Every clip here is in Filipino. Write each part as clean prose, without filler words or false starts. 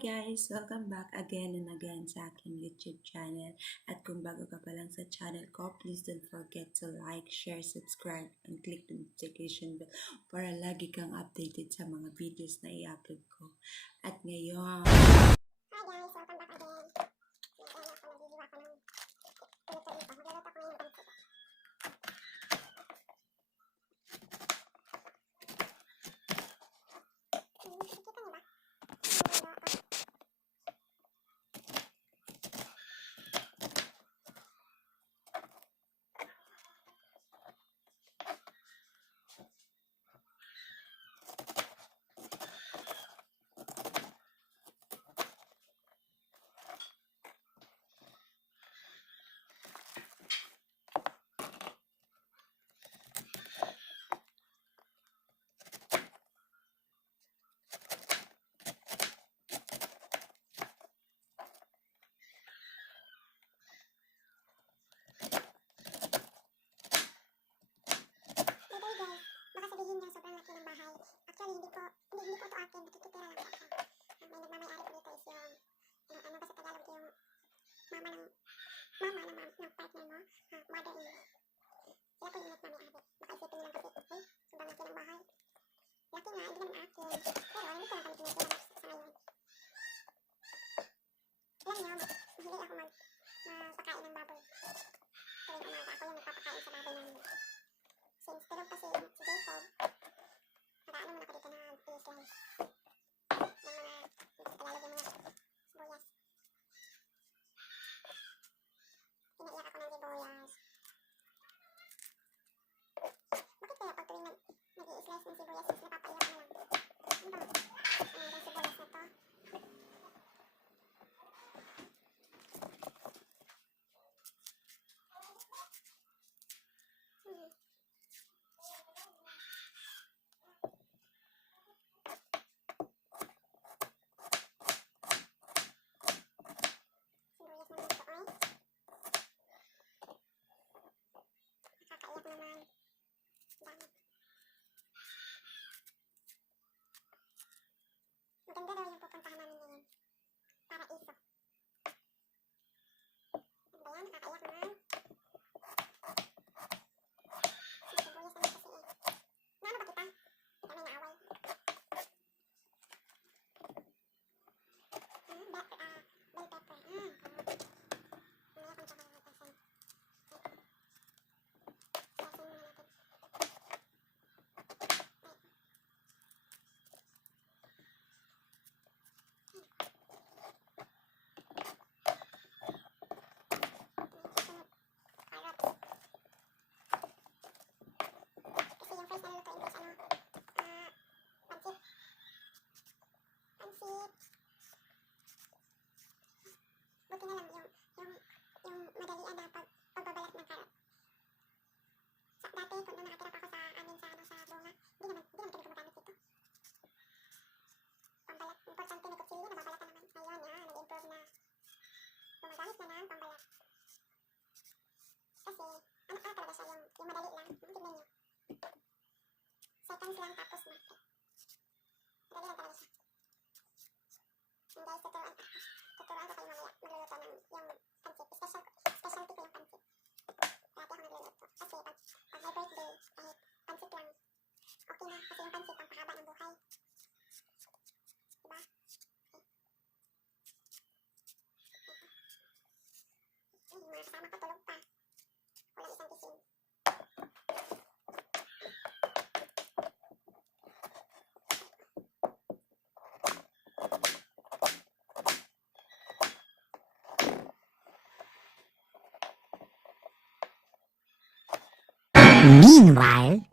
guys! Welcome back again and again sa aking YouTube channel. At kung bago ka pa lang sa channel ko, please don't forget to like, share, subscribe, and click the notification bell para lagi kang updated sa mga videos na i-upload ko. At ngayon... Hi guys! Welcome back again. Naghihiwa ko ng tuloy-tuloy ko. Magluluto ko ngayon ng pancit. Nakikita niyo ba? Actually, hindi ko ito akin, nakikitira lang ako. May nagmamayari ko dito is yung, ano ba sa Tagalog yung mama ng partner mo, mother-in-law. Sila po yung nagmamayari. Baka isipin nilang kasi, okay, sobrang laki ng bahay. Laki nga, hindi naman akin. Pero hindi ko lang kami tinitira sa ngayon. Alam niyo, mahilig ako magpakain ng baboy. Tuwing umaga, ako yung nagpapakain sa baboy namin. Since tulog kasi si Jacob, nakaano mo na ako dito na i-slice ng mga, Tagalog yung mga sibuyas. Pinaiyak ako ng sibuyas. Bakit kaya pag tuwing nag-i-slice ng sibuyas is napapaiyak na lang? Ano ba? Yung sibuyas na to? Nakakaiyak naman. Dami. Maganda daw yung pupuntahan namin ngayon. Paraiso. Ano ba yan? Nakakaiyak naman. Sibuyas naman kasi eh. Naano ba kita? Kita may naaway. Bell pepper. Mamaya kung tsaka yung person. Buti na lang yung madalian na pagbabalat ng karot. Dati kung nung nakatira pa ako sa amin sa bunga, hindi naman kami gumagamit dito. Pambalat, importante may kutsilyo, nababalat na naman. Ngayon, nag-improve na. Gumagamit na ng pambalat. Kasi, ano talaga siya, yung madali lang. Tignan nyo. Seconds lang tapos mati. Madali lang talaga siya. And guys, tuturuan ko kayo mamaya magluluto ng yung pancit. Specialty ko yung pancit. Dati ako nagluluto. Kasi pag my birthday, kahit pancit lang, okay na. Kasi yung pancit ang pahaba ng buhay. Diba? Okay. Yung mga kasama ko tulog pa. Walang isang gising. Meanwhile,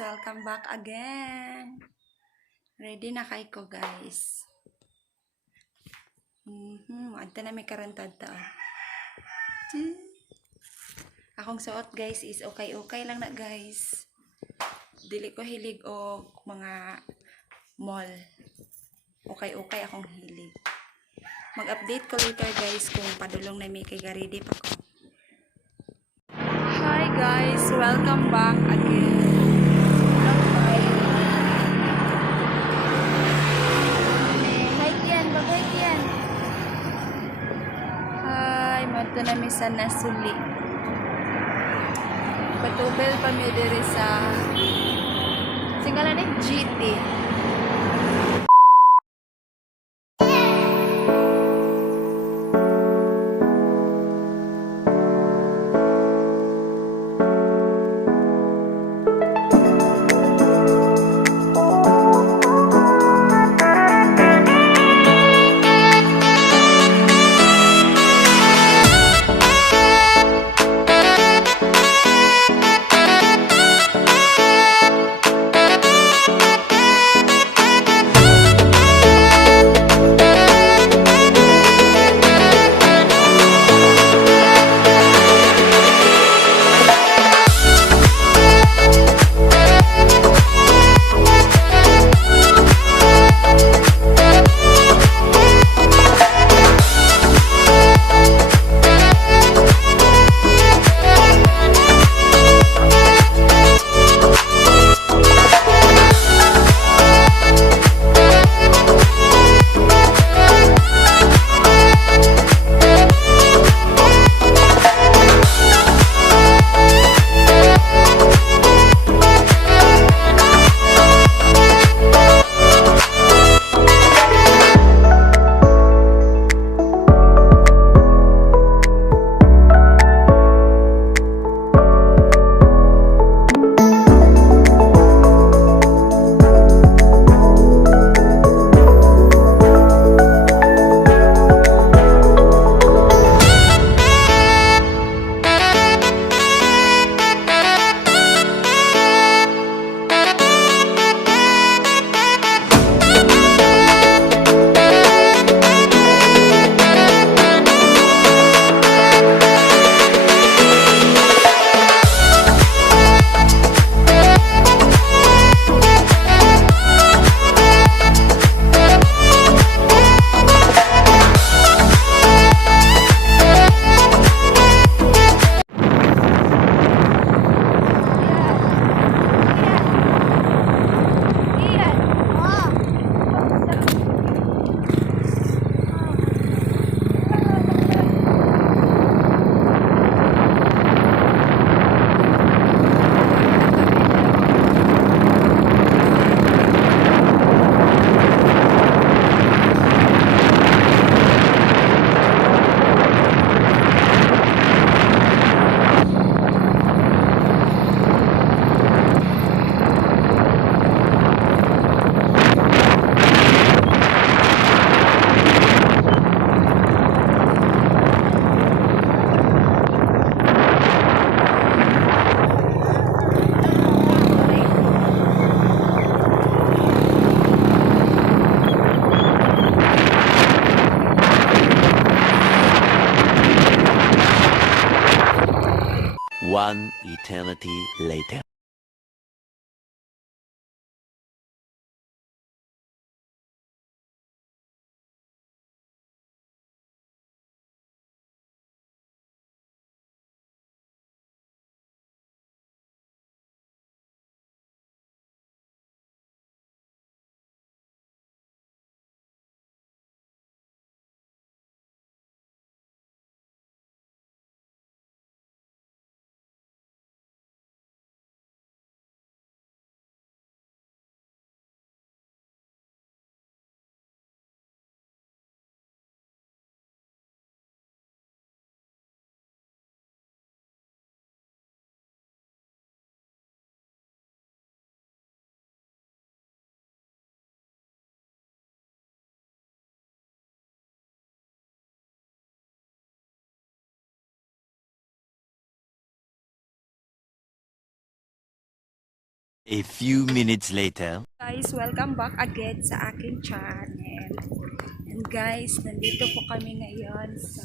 welcome back again. Ready na kay ko guys. Adta na may karantad ta. Akong suot guys is okay lang na guys. Dili ko hilig og mga mall. Okay akong hilig. Mag-update ko later guys kung padulong na may kay ready pa ko. Hi guys, welcome back again. Hi, madto na mi sa Nasuli. Patubel pa mi diri sa singalan ni GT. One eternity later. A few minutes later. Guys, welcome back again sa aking channel. And guys, nandito po kami ngayon sa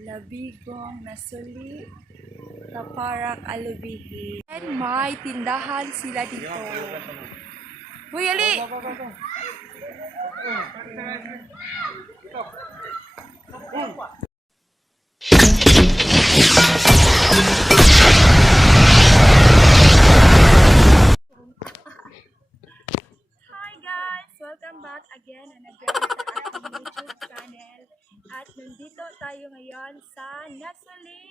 Labigong, Nasuli, Kaparak, Alubijid. And may tindahan sila dito. Hoy, Ali! Hi guys! Welcome back again and again sa aking YouTube channel. At nandito tayo ngayon sa Nasuli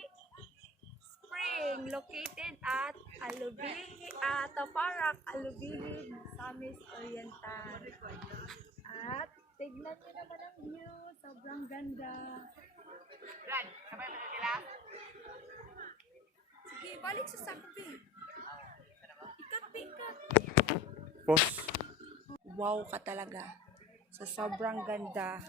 Spring, located at Alubijid, Taparak, Alubijid, Misamis, Oriental. At tignan nyo naman ang view, sobrang ganda. Sige, balik sa sakpi. Ikat-ikat. Boss. Wow ka talaga. Sa sobrang ganda.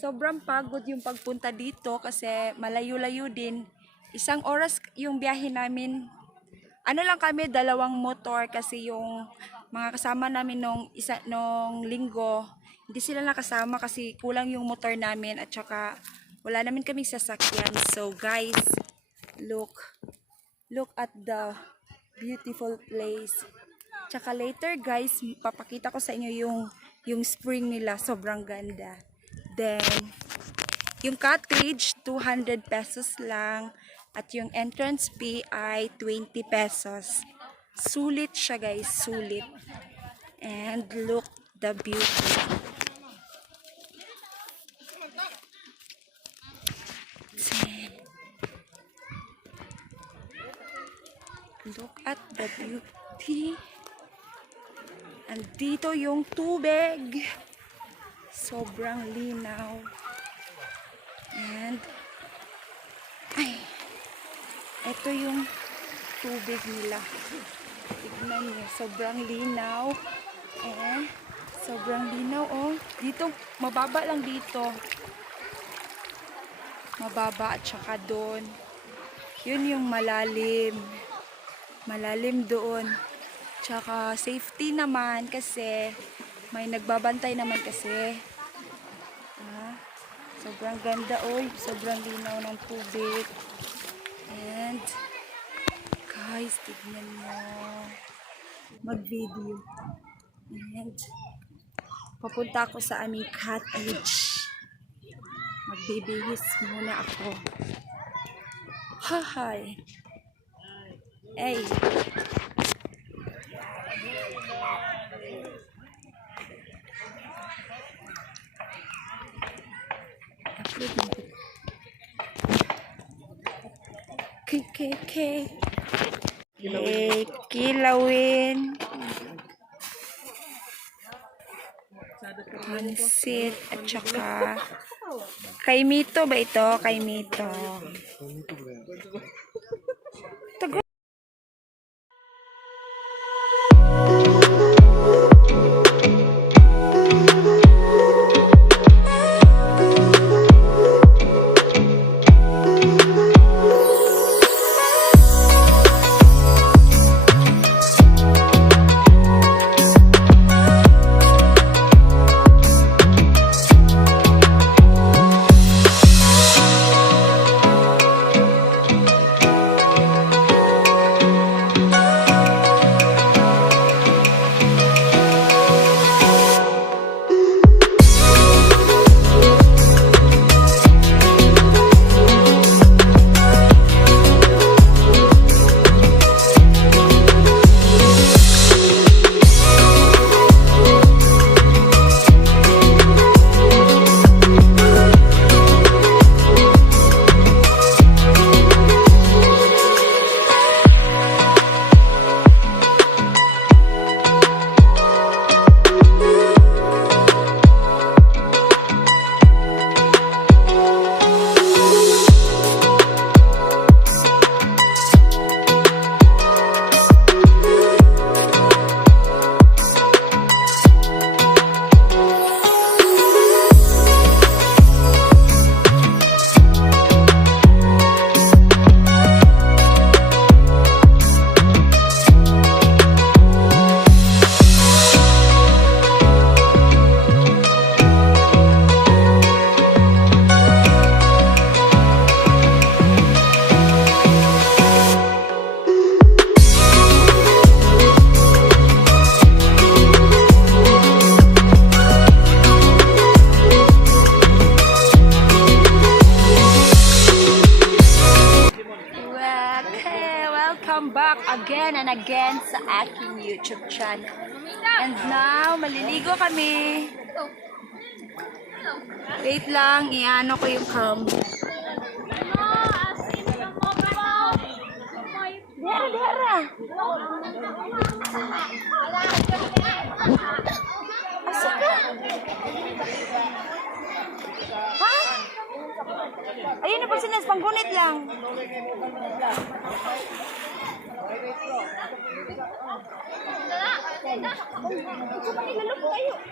Sobrang pagod yung pagpunta dito kasi malayo-layo din. 1 oras yung biyahe namin. Ano lang kami, 2 motor kasi yung mga kasama namin nung linggo, hindi sila nakasama kasi kulang yung motor namin at saka wala namin kaming sasakyan. So guys, look at the beautiful place. Tsaka later guys, papakita ko sa inyo yung spring nila, sobrang ganda. Then, yung cottage, 200 pesos lang. At yung entrance fee ay 20 pesos. Sulit siya guys, sulit. And look the beauty. Look at the beauty. Andito yung tubig. Sobrang linaw. And ito yung tubig nila. Tignan niyo, sobrang linaw. Sobrang linaw oh. Dito, mababa lang dito. Mababa at saka doon. Yun yung malalim. Malalim doon. Tsaka safety naman kasi may nagbabantay naman kasi. Sobrang ganda oh. Sobrang linaw ng tubig. And guys, tignan mo. Mag-video. And papunta ako sa aming cottage. Magbibihis muna ako. Hi. Hey. Okay. Hey, kilawin. Pansit at saka kay Mito ba ito? Kay Mito. again and again sa aking YouTube channel. And now, maliligo kami. Wait lang, iano ko yung cam. Dera. Asok ka? Ha? Ayun na po sinas, panggunit lang.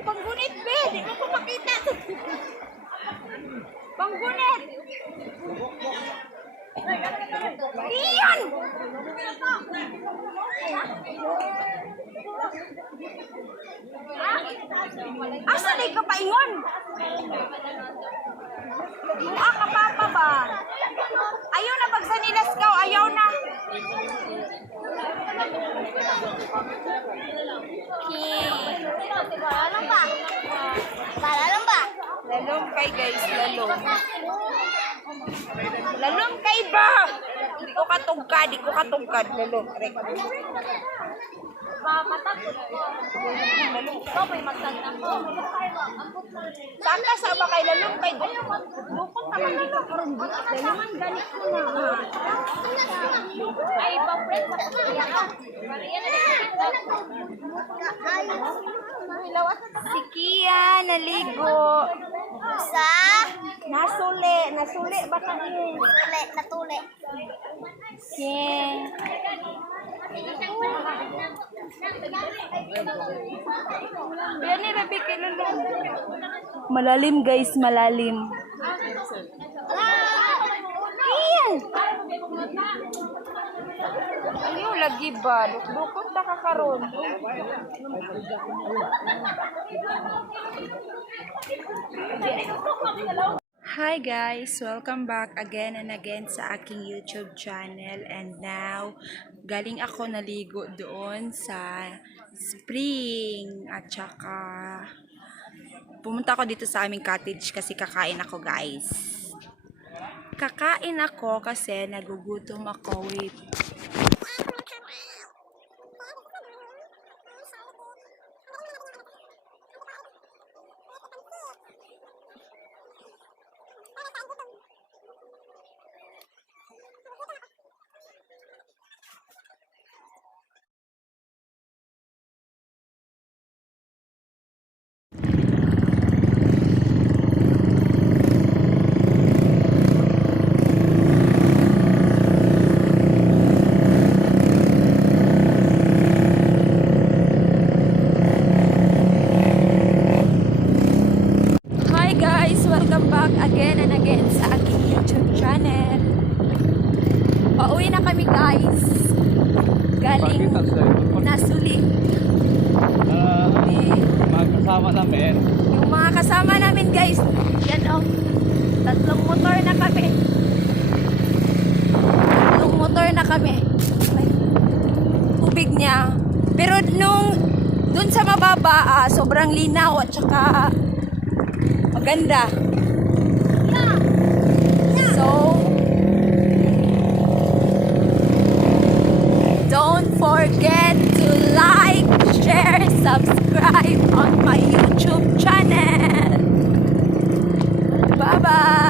Panggunit, be. Di mo ko makita. Panggunit. Iyan! Asa di ka paingon? Mukha ka papa ba? Ayaw na pag sa nilas ka, ayaw na. Balalong ba? Balalong ba? Lalong kay guys, lalong. Lalong kay ba? Di ko katugkad, lalong. Matakot ko. Ikaw may magtanda ko. Saka sa ba kay lalong kay bukod naman di ka karon. Lalong ganit ko na. Ay, pa-friend sa pagkaya ka. Si Kia naligo. Sa? Nasuli ba kami? Natuli. Yeah. Yan ni Rabi kay lalong. Malalim guys, malalim. Iyan! Ayaw lagi ba? Dukot na kakaroon. Hi guys! Welcome back again and again sa aking YouTube channel. And now, galing ako naligo doon sa spring. At saka, pumunta ako dito sa aming cottage kasi kakain ako guys. Kakain ako kasi nagugutom ako. Wait. Welcome back again and again sa aking YouTube channel. Pauwi na kami guys. Galing Nasuli. Mga kasama namin. Yung mga kasama namin guys. Yan oh. Tatlong motor na kami. Tubig niya. Pero dun sa mababa, sobrang linaw at saka maganda. So, don't forget to like, share, subscribe on my YouTube channel. Bye-bye!